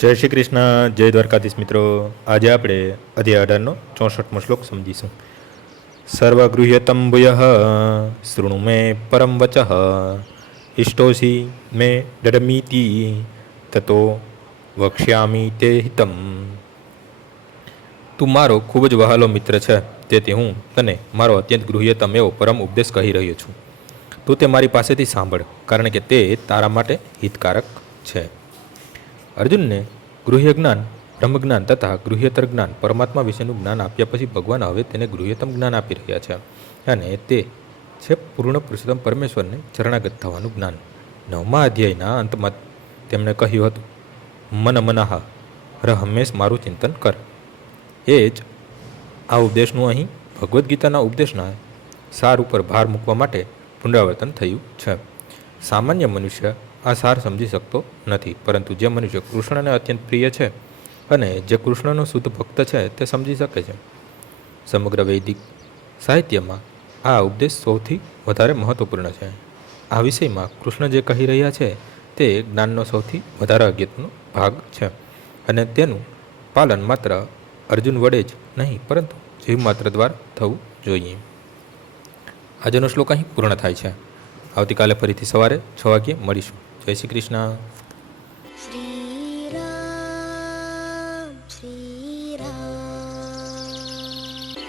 જય શ્રી કૃષ્ણ, જય દ્વારકાધીશ મિત્રો. આજે આપણે અધ્યાય 18નો 64મો શ્લોક સમજીશું. સર્વગૃહ્યતમ ભૂય શૃણુ મે પરમ વચઃ ઇષ્ટોસી મે દડમીતિ તતો વક્ષ્યામિ તે હિતમ. તું મારો ખૂબ જ વહાલો મિત્ર છે, તેથી હું તને મારો અત્યંત ગૃહ્યતમ એવો પરમ ઉપદેશ કહી રહ્યો છું. તું તે મારી પાસેથી સાંભળ, કારણ કે તે તારા માટે હિતકારક છે. અર્જુનને ગૃહ્ય જ્ઞાન, બ્રહ્મજ્ઞાન તથા ગૃહ્યતર જ્ઞાન, પરમાત્મા વિશેનું જ્ઞાન આપ્યા પછી ભગવાન હવે તેને ગૃહ્યતમ જ્ઞાન આપી રહ્યા છે, અને તે છે પૂર્ણ પુરુષોત્તમ પરમેશ્વરને શરણાગત થવાનું જ્ઞાન. 9મા અધ્યાયના અંતમાં તેમણે કહ્યું હતું, મન મનઃ હંમેશ મારું ચિંતન કર. એ જ આ ઉપદેશનું અહીં ભગવદ્ ગીતાના ઉપદેશના સાર ઉપર ભાર મૂકવા માટે પુનરાવર્તન થયું છે. સામાન્ય મનુષ્ય આ સાર સમજી શકતો નથી, પરંતુ જે મનુષ્ય કૃષ્ણને અત્યંત પ્રિય છે અને જે કૃષ્ણનો શુદ્ધ ભક્ત છે તે સમજી શકે છે. સમગ્ર વૈદિક સાહિત્યમાં આ ઉપદેશ સૌથી વધારે મહત્વપૂર્ણ છે. આ વિષયમાં કૃષ્ણ જે કહી રહ્યા છે તે જ્ઞાનનો સૌથી વધારે અગત્યનો ભાગ છે, અને તેનું પાલન માત્ર અર્જુન વડે જ નહીં, પરંતુ જીવ માત્ર દ્વારા થવું જોઈએ. આજનો શ્લોક અહીં પૂર્ણ થાય છે. આવતીકાલે ફરીથી સવારે 6 વાગ્યે મળીશું. જય શ્રી કૃષ્ણ.